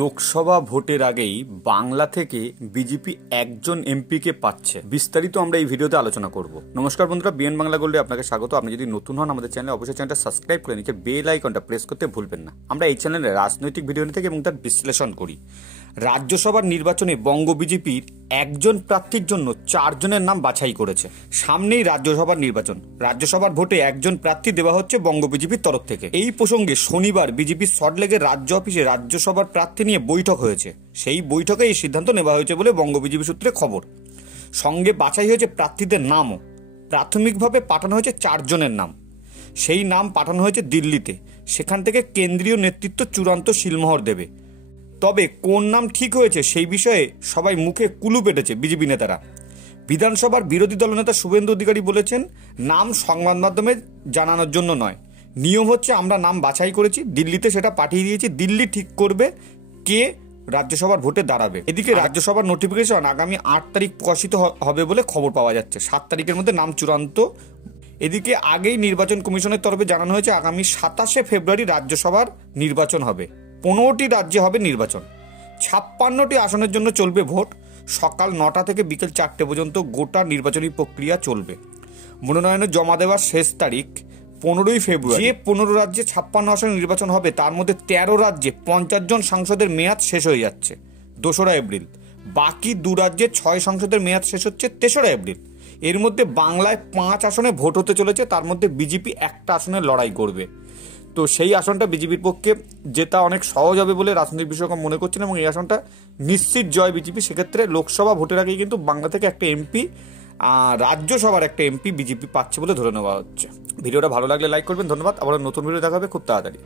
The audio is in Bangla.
লোকসভা ভোটের আগেই বাংলা থেকে বিজেপি একজন এমপিকে পাচ্ছে। বিস্তারিত আমরা এই ভিডিওতে আলোচনা করব। নমস্কার বন্ধুরা, বিএন বাংলা গোল্ডে আপনাকে স্বাগত। আপনি যদি নতুন হন আমাদের চ্যানেলে অবশ্যই চ্যানেলটা সাবস্ক্রাইব করে নিচে বেল আইকনটা প্রেস করতে ভুলবেন না। আমরা এই চ্যানেলে রাজনৈতিক ভিডিও নিয়ে থাকি এবং তার বিশ্লেষণ করি। রাজ্যসভার নির্বাচনে বঙ্গ বিজেপির একজন প্রার্থীর জন্য 4 জনের নাম বাছাই করেছে। সামনেই রাজ্যসভার নির্বাচন, রাজ্যসভার ভোটে একজন প্রার্থী দেওয়া হচ্ছে বঙ্গ বিজেপির তরফ থেকে। এই প্রসঙ্গে শনিবার বিজেপির সল্টলেকের রাজ্য অফিসে রাজ্যসভার প্রার্থী নিয়ে বৈঠক হয়েছে। সেই বৈঠকে এই সিদ্ধান্ত নেওয়া হয়েছে বলে বঙ্গ বিজেপি সূত্রে খবর। সঙ্গে বাছাই হয়েছে প্রার্থীদের নামও। প্রাথমিকভাবে পাঠানো হয়েছে 4 জনের নাম। সেই নাম পাঠানো হয়েছে দিল্লিতে। সেখান থেকে কেন্দ্রীয় নেতৃত্ব চূড়ান্ত সিলমোহর দেবে। তবে কোন নাম ঠিক হয়েছে সেই বিষয়ে সবাই মুখে কুলু পেটেছে বিজেপি নেতারা। বিধানসভার বিরোধী দলনেতা শুভেন্দু অধিকারী বলেছেন, নাম সংবাদ মাধ্যমে জানানোর জন্য নয়। নিয়ম হচ্ছে আমরা নাম বাছাই করেছি, দিল্লিতে সেটা পাঠিয়ে দিয়েছি, দিল্লি ঠিক করবে কে রাজ্যসভার ভোটে দাঁড়াবে। এদিকে রাজ্যসভার নোটিফিকেশন আগামী 8 তারিখ প্রকাশিত হবে বলে খবর পাওয়া যাচ্ছে। 7 তারিখের মধ্যে নাম চূড়ান্ত। এদিকে আগেই নির্বাচন কমিশনের তরফে জানানো হয়েছে আগামী 27শে ফেব্রুয়ারি রাজ্যসভার নির্বাচন হবে। 15টি রাজ্যে হবে নির্বাচন। 56টি আসনের জন্য চলবে ভোট। সকাল 9টা থেকে বিকেল 4টে পর্যন্ত গোটা নির্বাচনী প্রক্রিয়া চলবে। মনোনয়নের জমা দেওয়ার শেষ তারিখ 15ই ফেব্রুয়ারি। যে 15 রাজ্যে 56 আসনের নির্বাচন হবে তার মধ্যে 13 রাজ্যে 50 জন সাংসদের মেয়াদ শেষ হয়ে যাচ্ছে 2রা এপ্রিল। বাকি 2 রাজ্যে 6 সাংসদের মেয়াদ শেষ হচ্ছে 3রা এপ্রিল। এর মধ্যে বাংলায় 5 আসনে ভোট হতে চলেছে। তার মধ্যে বিজেপি একটা আসনে লড়াই করবে। তো সেই আসনটা বিজেপির পক্ষে জেতা অনেক সহজ হবে বলে রাজনৈতিক বিশেষজ্ঞ মনে করছেন এবং এই আসনটা নিশ্চিত জয় বিজেপি। সেক্ষেত্রে লোকসভা ভোটের আগেই কিন্তু বাংলা থেকে একটা এমপি, রাজ্যসভার একটা এমপি বিজেপি পাচ্ছে বলে ধরে নেওয়া হচ্ছে। ভিডিওটা ভালো লাগলে লাইক করবেন। ধন্যবাদ। আবার নতুন ভিডিও দেখা হবে খুব তাড়াতাড়ি।